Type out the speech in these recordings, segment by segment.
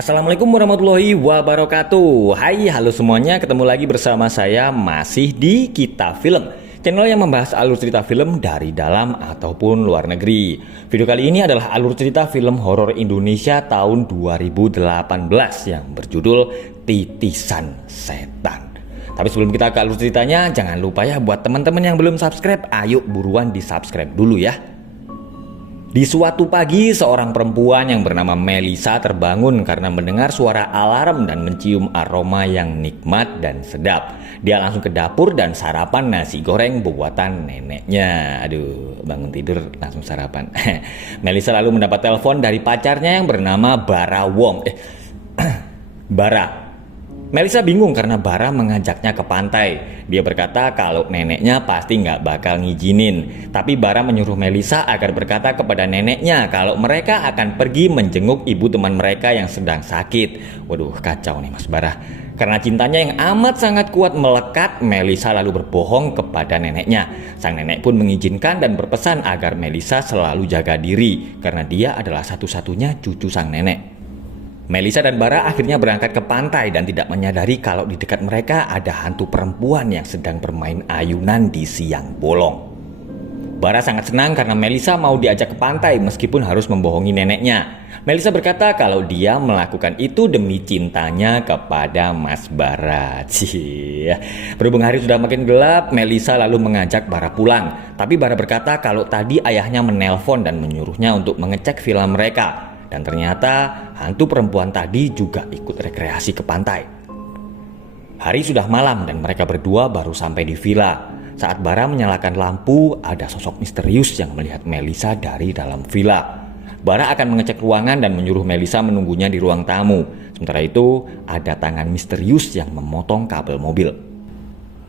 Assalamualaikum warahmatullahi wabarakatuh. Hai, halo semuanya, ketemu lagi bersama saya masih di Kita Film, channel yang membahas alur cerita film dari dalam ataupun luar negeri. Video kali ini adalah alur cerita film horor Indonesia tahun 2018 yang berjudul Titisan Setan. Tapi sebelum kita ke alur ceritanya, jangan lupa ya buat teman-teman yang belum subscribe, ayo buruan di subscribe dulu ya. Di suatu pagi, seorang perempuan yang bernama Melisa terbangun karena mendengar suara alarm dan mencium aroma yang nikmat dan sedap. Dia langsung ke dapur dan sarapan nasi goreng buatan neneknya. Aduh, bangun tidur langsung sarapan. Melisa lalu mendapat telepon dari pacarnya yang bernama Bara Wong. Bara. Melisa bingung karena Bara mengajaknya ke pantai. Dia berkata kalau neneknya pasti nggak bakal ngizinin. Tapi Bara menyuruh Melisa agar berkata kepada neneknya kalau mereka akan pergi menjenguk ibu teman mereka yang sedang sakit. Waduh, kacau nih Mas Bara. Karena cintanya yang amat sangat kuat melekat, Melisa lalu berbohong kepada neneknya. Sang nenek pun mengizinkan dan berpesan agar Melisa selalu jaga diri karena dia adalah satu-satunya cucu sang nenek. Melisa dan Bara akhirnya berangkat ke pantai dan tidak menyadari kalau di dekat mereka ada hantu perempuan yang sedang bermain ayunan di siang bolong. Bara sangat senang karena Melisa mau diajak ke pantai meskipun harus membohongi neneknya. Melisa berkata kalau dia melakukan itu demi cintanya kepada Mas Bara. Berhubung hari sudah makin gelap, Melisa lalu mengajak Bara pulang. Tapi Bara berkata kalau tadi ayahnya menelpon dan menyuruhnya untuk mengecek villa mereka. Dan ternyata hantu perempuan tadi juga ikut rekreasi ke pantai. Hari sudah malam dan mereka berdua baru sampai di villa. Saat Bara menyalakan lampu, ada sosok misterius yang melihat Melisa dari dalam villa. Bara akan mengecek ruangan dan menyuruh Melisa menunggunya di ruang tamu. Sementara itu, ada tangan misterius yang memotong kabel mobil.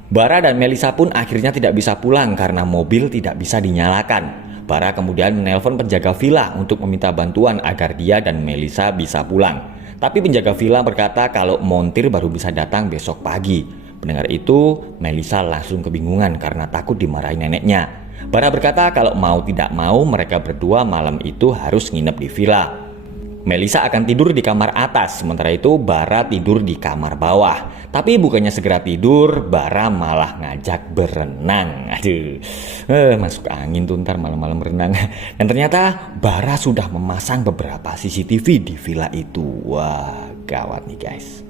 Bara dan Melisa pun akhirnya tidak bisa pulang karena mobil tidak bisa dinyalakan. Bara kemudian menelpon penjaga villa untuk meminta bantuan agar dia dan Melisa bisa pulang. Tapi penjaga villa berkata kalau montir baru bisa datang besok pagi. Mendengar itu, Melisa langsung kebingungan karena takut dimarahi neneknya. Bara berkata kalau mau tidak mau mereka berdua malam itu harus nginep di villa. Melisa akan tidur di kamar atas, sementara itu Bara tidur di kamar bawah. Tapi bukannya segera tidur, Bara malah ngajak berenang. Aduh, masuk angin tuh ntar malam-malam berenang. Dan ternyata Bara sudah memasang beberapa CCTV di villa itu. Wah, gawat nih guys.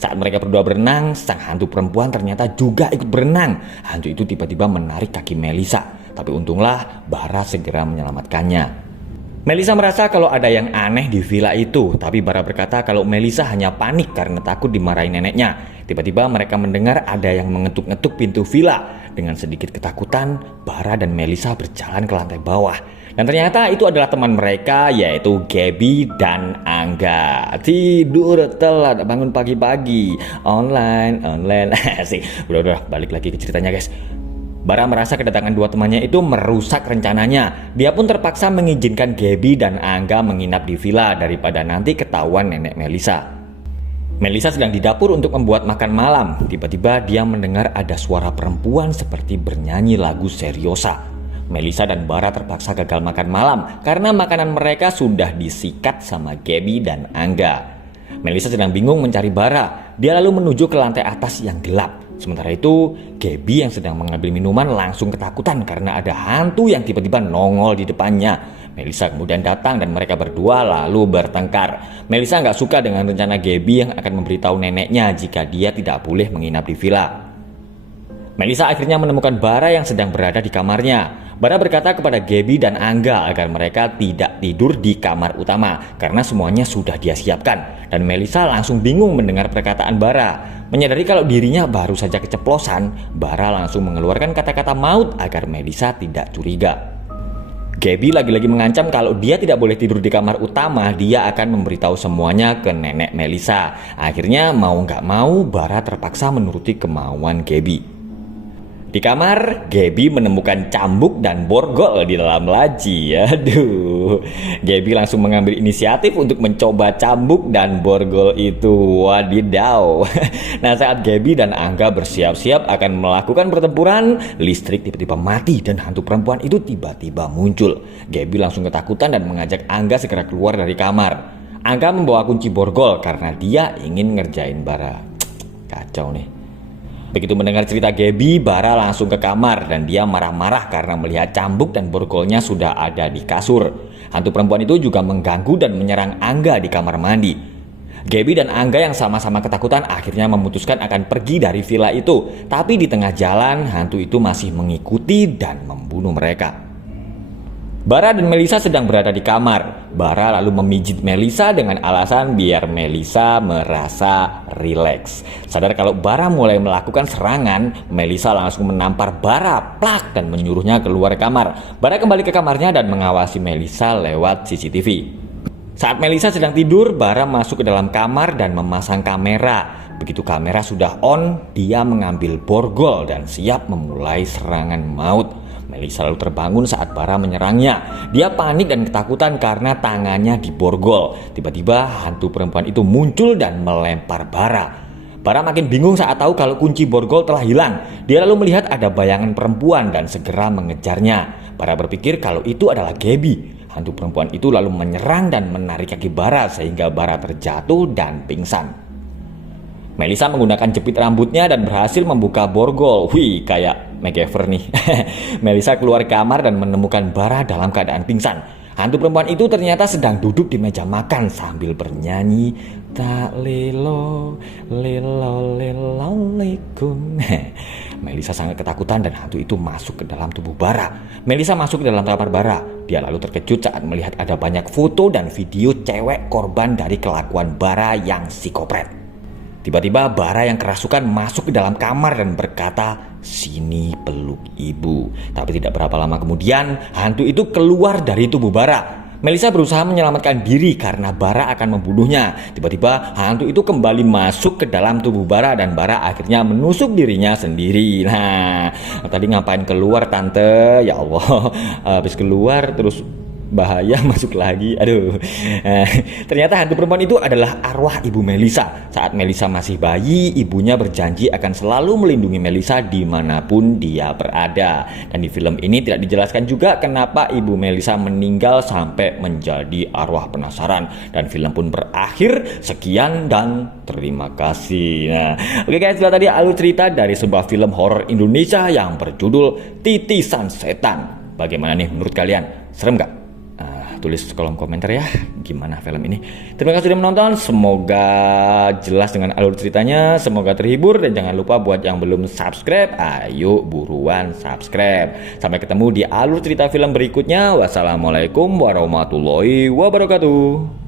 Saat mereka berdua berenang, sang hantu perempuan ternyata juga ikut berenang. Hantu itu tiba-tiba menarik kaki Melisa. Tapi untunglah Bara segera menyelamatkannya. Melisa merasa kalau ada yang aneh di villa itu, tapi Bara berkata kalau Melisa hanya panik karena takut dimarahi neneknya. Tiba-tiba mereka mendengar ada yang mengetuk-ngetuk pintu villa. Dengan sedikit ketakutan, Bara dan Melisa berjalan ke lantai bawah. Dan ternyata itu adalah teman mereka, yaitu Gaby dan Angga. Tidur telat, bangun pagi-pagi, online. Asik. Udah, balik lagi ke ceritanya guys. Bara merasa kedatangan dua temannya itu merusak rencananya. Dia pun terpaksa mengizinkan Gaby dan Angga menginap di villa daripada nanti ketahuan nenek Melisa. Melisa sedang di dapur untuk membuat makan malam. Tiba-tiba dia mendengar ada suara perempuan seperti bernyanyi lagu Seriosa. Melisa dan Bara terpaksa gagal makan malam karena makanan mereka sudah disikat sama Gaby dan Angga. Melisa sedang bingung mencari Bara. Dia lalu menuju ke lantai atas yang gelap. Sementara itu, Gaby yang sedang mengambil minuman langsung ketakutan karena ada hantu yang tiba-tiba nongol di depannya. Melisa kemudian datang dan mereka berdua lalu bertengkar. Melisa nggak suka dengan rencana Gaby yang akan memberitahu neneknya jika dia tidak boleh menginap di villa. Melisa akhirnya menemukan Bara yang sedang berada di kamarnya. Bara berkata kepada Gaby dan Angga agar mereka tidak tidur di kamar utama karena semuanya sudah dia siapkan. Dan Melisa langsung bingung mendengar perkataan Bara. Menyadari kalau dirinya baru saja keceplosan, Bara langsung mengeluarkan kata-kata maut agar Melisa tidak curiga. Gaby lagi-lagi mengancam kalau dia tidak boleh tidur di kamar utama, dia akan memberitahu semuanya ke nenek Melisa. Akhirnya mau nggak mau, Bara terpaksa menuruti kemauan Gaby. Di kamar, Gaby menemukan cambuk dan borgol di dalam laci. Aduh, Gaby langsung mengambil inisiatif untuk mencoba cambuk dan borgol itu. Wadidaw. Nah, saat Gaby dan Angga bersiap-siap akan melakukan pertempuran, listrik tiba-tiba mati dan hantu perempuan itu tiba-tiba muncul. Gaby langsung ketakutan dan mengajak Angga segera keluar dari kamar. Angga membawa kunci borgol karena dia ingin ngerjain Bara. Kacau nih. Begitu mendengar cerita Gaby, Bara langsung ke kamar dan dia marah-marah karena melihat cambuk dan borgolnya sudah ada di kasur. Hantu perempuan itu juga mengganggu dan menyerang Angga di kamar mandi. Gaby dan Angga yang sama-sama ketakutan akhirnya memutuskan akan pergi dari villa itu. Tapi di tengah jalan, hantu itu masih mengikuti dan membunuh mereka. Bara dan Melisa sedang berada di kamar. Bara lalu memijit Melisa dengan alasan biar Melisa merasa rileks. Sadar kalau Bara mulai melakukan serangan, Melisa langsung menampar Bara plak dan menyuruhnya keluar kamar. Bara kembali ke kamarnya dan mengawasi Melisa lewat CCTV. Saat Melisa sedang tidur, Bara masuk ke dalam kamar dan memasang kamera. Begitu kamera sudah on, dia mengambil borgol dan siap memulai serangan maut. Melisa lalu terbangun saat Bara menyerangnya. Dia panik dan ketakutan karena tangannya diborgol. Tiba-tiba hantu perempuan itu muncul dan melempar Bara. Bara makin bingung saat tahu kalau kunci borgol telah hilang. Dia lalu melihat ada bayangan perempuan dan segera mengejarnya. Bara berpikir kalau itu adalah Gaby. Hantu perempuan itu lalu menyerang dan menarik kaki Bara sehingga Bara terjatuh dan pingsan. Melisa menggunakan jepit rambutnya dan berhasil membuka borgol. Wih, kayak MacGyver nih. Melisa keluar kamar dan menemukan Bara dalam keadaan pingsan. Hantu perempuan itu ternyata sedang duduk di meja makan sambil bernyanyi tak lilo lilo lilo likum. Melisa sangat ketakutan dan hantu itu masuk ke dalam tubuh Bara. Melisa masuk ke dalam kamar Bara. Dia lalu terkejut saat melihat ada banyak foto dan video cewek korban dari kelakuan Bara yang psikopret. Tiba-tiba Bara yang kerasukan masuk ke dalam kamar dan berkata, "Sini peluk ibu." Tapi tidak berapa lama kemudian, hantu itu keluar dari tubuh Bara. Melisa berusaha menyelamatkan diri karena Bara akan membunuhnya. Tiba-tiba hantu itu kembali masuk ke dalam tubuh Bara dan Bara akhirnya menusuk dirinya sendiri. Nah, tadi ngapain keluar tante? Ya Allah, habis keluar terus bahaya masuk lagi. Aduh. Ternyata hantu perempuan itu adalah arwah ibu Melisa. Saat Melisa masih bayi, ibunya berjanji akan selalu melindungi Melisa dimanapun dia berada. Dan di film ini tidak dijelaskan juga kenapa ibu Melisa meninggal sampai menjadi arwah penasaran. Dan film pun berakhir. Sekian dan terima kasih. Nah, oke guys, itulah tadi alur cerita dari sebuah film horor Indonesia yang berjudul Titisan Setan. Bagaimana nih menurut kalian? Serem gak? Tulis kolom komentar ya gimana film ini. Terima kasih sudah menonton, semoga jelas dengan alur ceritanya, semoga terhibur, dan jangan lupa buat yang belum subscribe, ayo buruan subscribe. Sampai ketemu di alur cerita film berikutnya. Wassalamualaikum warahmatullahi wabarakatuh.